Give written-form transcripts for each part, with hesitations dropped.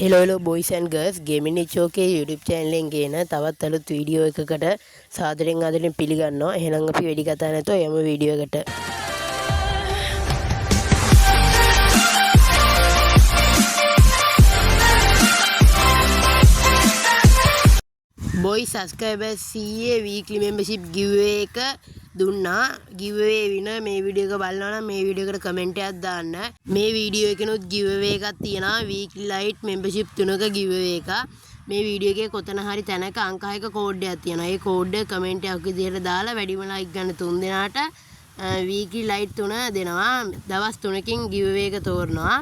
hello boys and girls gaming niche YouTube channel එකෙන් ගේන තවත් අලුත් වීඩියෝ එකකට සාදරයෙන් ආදරයෙන් පිළිගන්නවා. එහෙනම් අපි වැඩි කතා නැතුව යමු වීඩියෝ එකට. boy subscribers CA weekly membership giveaway එක දුන්නා. giveaway winner මේ වීඩියෝ එක බලනවා නම් මේ වීඩියෝ එකට කමෙන්ට් එකක් දාන්න. මේ වීඩියෝ එකනොත් giveaway එකක් තියෙනවා. weekly light membership 3ක giveaway එක. මේ වීඩියෝ එකේ කොතන හරි තැනක අංක 6ක කෝඩ් එකක් තියෙනවා. ඒ කෝඩ් එක කමෙන්ට් එකක් විදිහට දාලා වැඩිම like ගන්න 3 දෙනාට weekly light 3 දෙනවා. දවස් 3කින් giveaway එක තෝරනවා.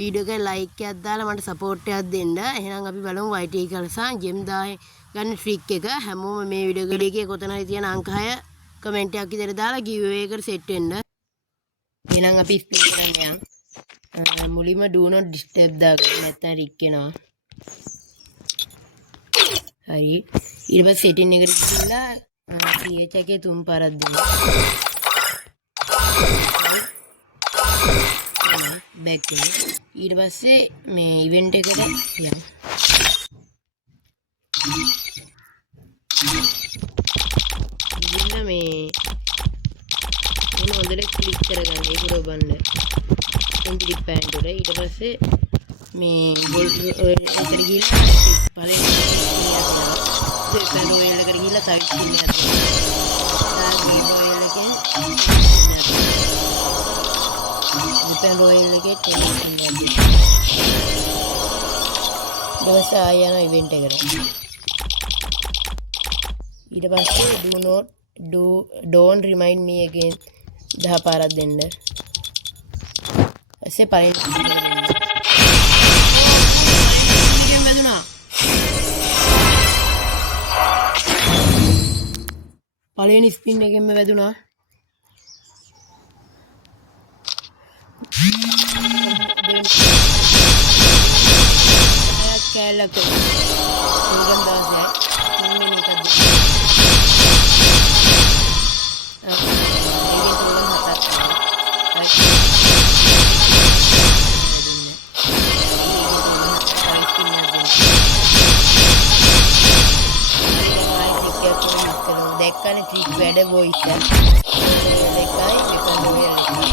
වීඩියෝ එකේ like එකක් දාලා මට support එකක් දෙන්න. එහෙනම් අපි බලමු YT කල්සා gem 10 ගන්න ට්‍රික් එක. හැමෝම මේ වීඩියෝ එකේ කොතන හරි තියෙන අංක 6 කමෙන්ට් එකක් විතර දාලා giveaway එකට සෙට් වෙන්න. එහෙනම් අපි ස්පීඩ් කරන්න යමු. මුලින්ම do not disturb දාගන්න නැත්නම් රික් වෙනවා. හරි. ඊට පස්සේ setting එකට ගිහිල්ලා ch එකේ 3 පාරක් දෙන්න. back වෙන්න. ඊට පස්සේ මේ event එකට යමු. මේ හොඳට ක්ලික් කරගන්න ඒක රොබන්න එන්ට්‍රි පෑන්ට් වල ඊට පස්සේ මේ ගෝල්ඩ් එකට ගිහිල්ලා පළවෙනි පෑන්ට් ඔයල් එකට ගිහිල්ලා තව ස්කින් එකක් දාන්න ඔයල් එකෙන් පෑන්ට් ඔයල් එකේ ස්කින් එකක් ඊට ආය යන ඉවෙන්ට් එකට ඊට පස්සේ don't remind me again 10 පාරක් දෙන්න. ඊපස්සේ පළවෙනි ස්පින් එකෙන් වැදුනා. පළවෙනි ස්පින් එකෙන්ම වැදුනා. කැලක මුගන් දාසයක් මෙන්න එකක් දෙකනේ ට්‍රික් වැඩ වොයිස් එක දෙකයි දෙකම රොයල් එකයි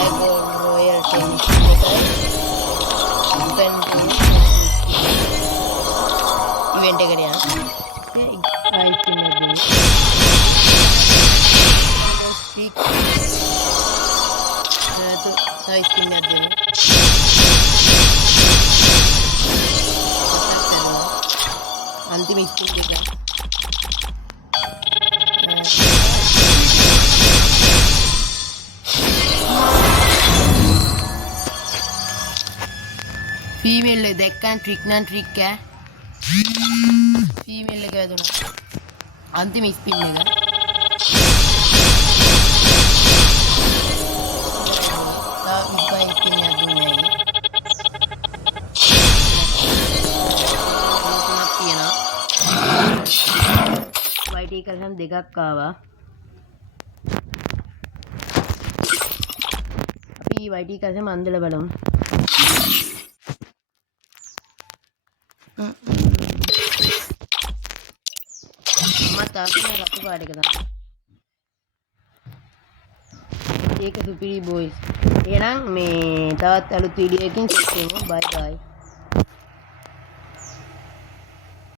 අයෝ රොයල් ටෙනිස් එකයි ඉවෙන්ට් එකට යන්න රයිට් ඉන්නදී ස්පීක් තයි ස්කින් එකක් දෙන්න අන්තිම ස්පීක් එක ෆීමේල් එක දැක්කන් ට්‍රික් නම් ට්‍රික් ඈ ෆීමේල් එක වැදුනා අන්තිම ස්පින් එක YT කල්සම් දෙකක් ආවා. අපි YT කල්සම් අන්දලා බලමු. මම තාක්ෂණ රතු පාඩ එක තමයි. ඒක සුපිරි බොයිස්. එහෙනම් මේ තවත් අලුත් වීඩියෝ එකකින් සිත් වෙමු. බයි බයි.